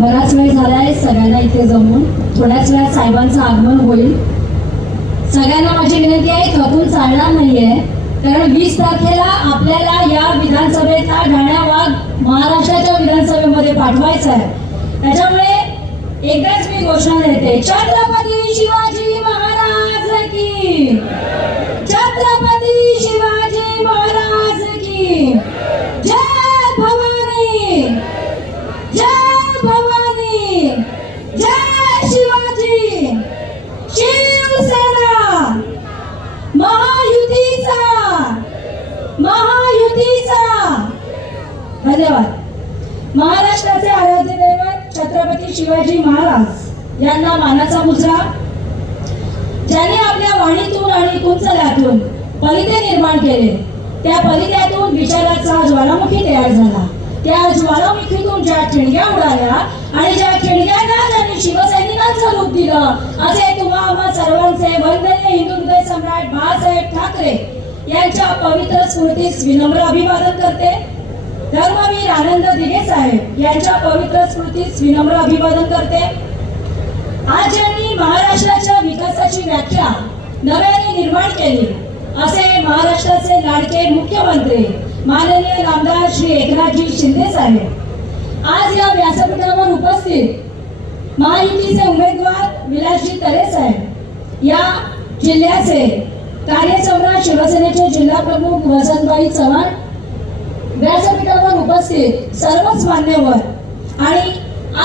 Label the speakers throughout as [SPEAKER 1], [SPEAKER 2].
[SPEAKER 1] बराच वेळ झाला आहे सगळ्यांना इथे जमून. थोड्याच वेळात साहेबांचं आगमन होईल. सगळ्यांना माझी विनंती आहे थकून चालणार नाहीये. कारण वीस तारखेला आपल्याला या विधानसभेचा ढाण्या वाघ महाराष्ट्राच्या विधानसभेमध्ये पाठवायचा आहे. त्याच्यामुळे एकदाच मी घोषणा देते छत्रपती शिवाजी महाराज की महायुतीचा धन्यवाद. महाराष्ट्राचे आराध्य दैवत छत्रपती शिवाजी महाराज यांना मानाचा मुजरा. ज्याने आपल्या वाणीतून आणि कुंचल्यातून पलिते निर्माण केले त्या पलित्यातून विचाराचा ज्वालामुखी तयार झाला. त्या ज्वालामुखीतून ज्या ठिणग्या उडाल्या आणि ज्या ठिणग्यांना त्यांनी शिवसैनिकांचं रूप दिलं असे तुम्हा सर्वांचे वंदनीय हिंदू सम्राट बाळासाहेब ठाकरे यांच्या पवित्र स्मृतीस विनम्र अभिवादन करते. धर्मवीर आनंद दिघे साहेब यांच्या पवित्र स्मृतीस विनम्र अभिवादन करते. आज यांनी महाराष्ट्राच्या विकासाची व्याख्या नव्याने निर्माण केली. असे महाराष्ट्राचे लाडके मुख्यमंत्री माननीय नामदार श्री एकनाथजी शिंदे साहेब. आज या व्यासपीठावर उपस्थित महायुतीचे उमेदवार विलासजी तरे साहेब. या जिल्ह्याचे कार्यसम्राट शिवसेनेचे जिल्हा प्रमुख वसंतबाई चव्हाण व्यासपीठावर उपस्थित सर्वच मान्यवर आणि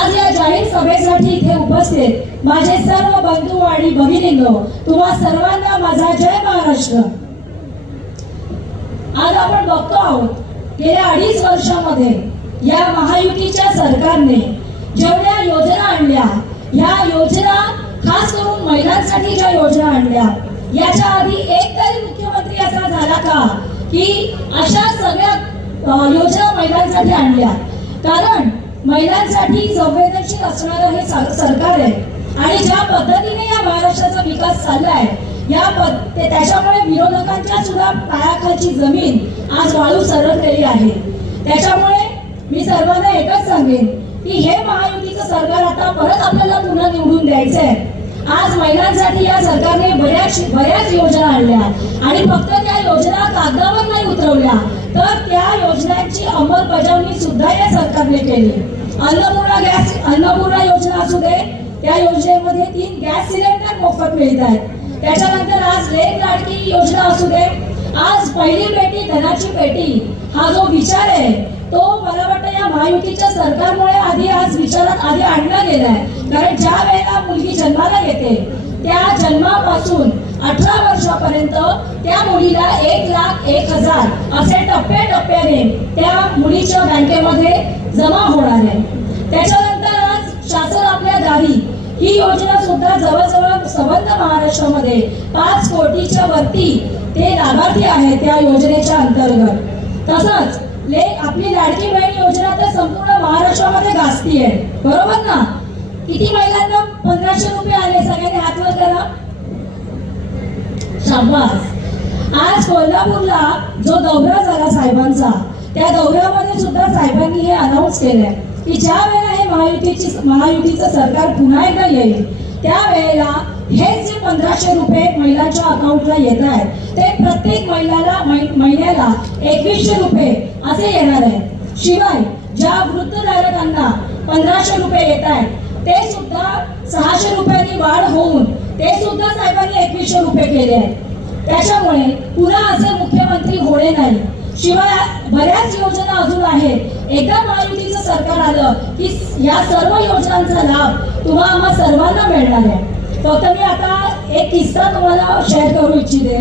[SPEAKER 1] आज या जाहीर सभेसाठी इथे उपस्थित माझे सर्व बंधू आणि भगिनींनो तुम्हा सर्वांना माझा जय महाराष्ट्र. आज आपण बघतो आहोत गेल्या अडीच वर्षामध्ये या महायुतीच्या सरकारने जेवढ्या योजना आणल्या या योजना खास करून महिलांसाठी ज्या योजना आणल्या याच्या आधी एक तरी मुख्यमंत्री असा झाला का की अशा सगळ्या योजना महिलांसाठी आणल्या. कारण महिलांसाठी संवेदनशील असणारं हे सरकार आहे. आणि ज्या पद्धतीने या महाराष्ट्राचा विकास चाललाय या पद- त्याच्यामुळे विरोधकांच्या सुद्धा पायाखालची जमीन आज वाळू सरकलेली आहे. त्याच्यामुळे मी सर्वांना एकच सांगेन की हे महायुतीचं सरकार आता परत आपल्याला पुन्हा निवडून द्यायचं आहे आज महिलांसाठी या सरकारने बऱ्याच बऱ्याच योजना आणल्या. आणि फक्त त्या योजना कागदावर नाही उतरवल्या तर त्या योजनांची अंमलबजावणी सुद्धा या सरकारने केली. अन्नपूर्णा गॅस अन्नपूर्णा योजना असू दे त्या योजनेमध्ये तीन गॅस सिलेंडर मोफत मिळत आहेत. त्याच्यानंतर आज लेख लाडकी योजना असू दे. आज पहिली पेटी धनाची पेटी. हा जो विचार आहे तो मला वाटतं या महायुतीच्या सरकारमुळे आधी आज विचारात आधी आणला गेलाय. कारण ज्या वेळेला मुलगी जन्माला येते त्या जन्मापासून अठरा वर्षापर्यंत त्या मुलीला एक लाख एक हजार असे टप्प्या टप्प्याने त्या मुलीच्या बँकेमध्ये जमा होणार आहे. त्याच्यानंतर आज शासन आपल्या दारी ही योजना सुद्धा जवळजवळ संबंध महाराष्ट्रामध्ये पाच कोटीच्या वरती ते लाभार्थी आहेत त्या योजनेच्या अंतर्गत. तसंच ले आपली लाडकी बहीण योजना तर संपूर्ण महाराष्ट्रामध्ये गाजती आहे बरोबर ना? किती महिलांना पंधराशे रुपये आले? सगळ्यांनी हात वर करा. शाबास. आज कोल्हापूरला जो दौरा झाला साहेबांचा त्या दौऱ्यामध्ये सुद्धा साहेबांनी हे अनाऊन्स केलंय की ज्या वेळेला हे महायुतीची महायुतीचं सरकार पुन्हा एकदा येईल त्यावेळेला हे जे पंधराशे रुपये महिलांच्या अकाउंटला येत आहेत ते प्रत्येक महिलाला महिन्याला एकवीसशे रुपये असे येणार आहे शिवाय ज्या वृद्धधारकांना पंधराशे रुपये येत आहेत ते सुद्धा सहाशे रुपयांनी वाढ होऊन ते सुद्धा साहेबांनी एकवीसशे रुपये केले आहेत. त्याच्यामुळे पुन्हा असे मुख्यमंत्री होणे नाही. शिवाय बऱ्याच योजना अजून आहेत. एकदा महायुतीचं सरकार आलं की या सर्व योजनांचा लाभ तुम्हा आम्हा सर्वांना मिळणार आहे. फक्त मी आता एक किस्सा तुम्हाला शेअर करू इच्छिते.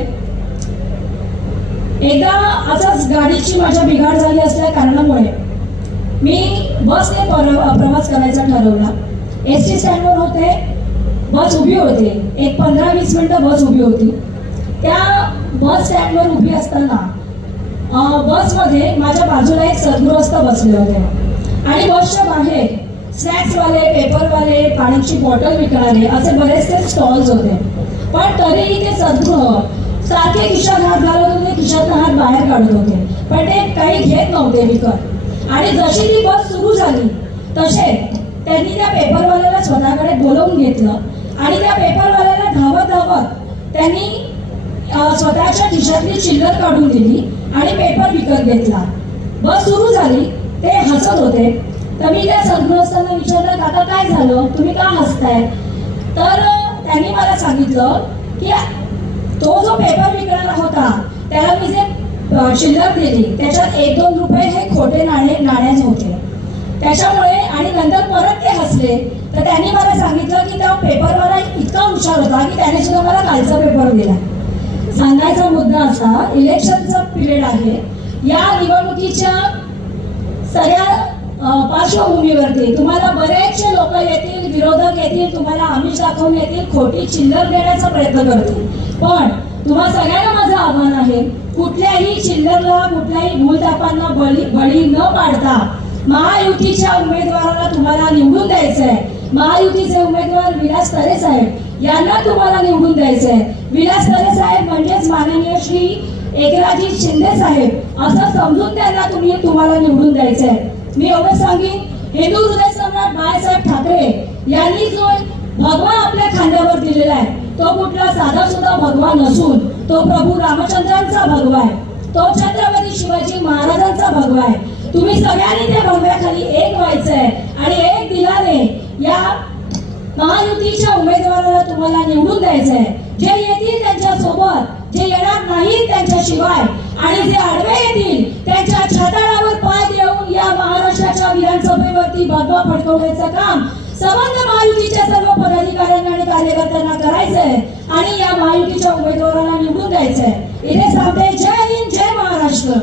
[SPEAKER 1] एकदा असंच गाडीची माझ्या बिघाड झाली असल्या कारणामुळे मी बसने प्रवास करायचा ठरवला. एस टी स्टँडवर होते बस उभी होती. एक पंधरा वीस मिनटं बस उभी होती. त्या बस स्टँडवर उभी असताना बसमध्ये माझ्या बाजूला एक सद्गृहस्थ बसले होते. आणि बसच्या बाहेर स्नॅक्सवाले पेपरवाले पाण्याची बॉटल विकणारे असे बरेचसे स्टॉल्स होते. पण तरीही ते सद्गृह सारखे खिशात हात घालत होते खिशातनं हात बाहेर काढत होते. पण ते काही घेत नव्हते विकत. आणि जशी ती बस सुरू झाली तसे त्यांनी त्या पेपरवाल्याला स्वतःकडे बोलवून घेतलं. आणि त्या पेपरवाल्याला धावत धावत त्यांनी स्वतःच्या खिशातली चिल्लर काढून दिली आणि पेपर विकत घेतला. बस सुरू झाली. ते हसत होते. तर मी त्या सद्गृहस्थांना विचारलं काका काय झालं? तुम्ही का हसताय? तर त्यांनी मला सांगितलं की तो जो पेपर विकणारा होता त्याला मी जे चिल्लर दिली त्याच्यात एक दोन रुपये हे खोटे नाणे नाण्याचे होते. त्याच्यामुळे आणि नंतर परत ते हसले तर त्यांनी मला सांगितलं की त्या पेपरवाला इतका हुशार होता की त्याने सुद्धा मला कालचा पेपर दिला. सांगायचा मुद्दा असा इलेक्शनचा पिरियड आहे. या निवडणुकीच्या सगळ्या पार्श्वभूमीवरती. तुम्हाला बरेचसे लोक येतील विरोधक येतील तुम्हाला आमिष दाखवून येतील खोटी चिल्लर देण्याचा प्रयत्न करतील. पण तुम्हा सगळ्यांना माझं आव्हान आहे कुठल्याही चिल्लरला कुठल्याही भूलतापांना बळी बळी न पाडता महायुतीच्या उमेदवाराला तुम्हाला निवडून द्यायचंय. महायुतीचे उमेदवार विलास तरे साहेब यांना तुम्हाला निवडून आहे विलास तरे साहेब म्हणजेच माननीय श्री एकराजी शिंदे साहेब असं समजून त्यांना तुम्ही तुम्हाला निवडून द्यायचं आहे मी एवढं सांगेन हिंदू हृदय सम्राट बाळासाहेब ठाकरे यांनी जो भगवा आपल्या खांद्यावर दिलेला आहे तो कुठला साधा सुद्धा भगवा नसून तो प्रभू रामचंद्रांचा भगवा आहे तो छत्रपती शिवाजी महाराजांचा भगवा आहे. तुम्ही सगळ्यांनी त्या भगव्याखाली एक व्हायचंय आणि एक दिलाने या महायुतीच्या उमेदवाराला तुम्हाला निवडून द्यायचंय. जे येतील त्यांच्यासोबत जे येणार नाही त्यांच्याशिवाय आणि जे आडवे येतील त्यांच्या छाताडावर विधानसभेवरती भगवा फडकवण्याचं काम संबंध महायुतीच्या सर्व पदाधिकाऱ्यांना आणि कार्यकर्त्यांना करायचंय आणि या महायुतीच्या उमेदवाराला निवडून द्यायचंय. इथे सांगते जय हिंद जय महाराष्ट्र.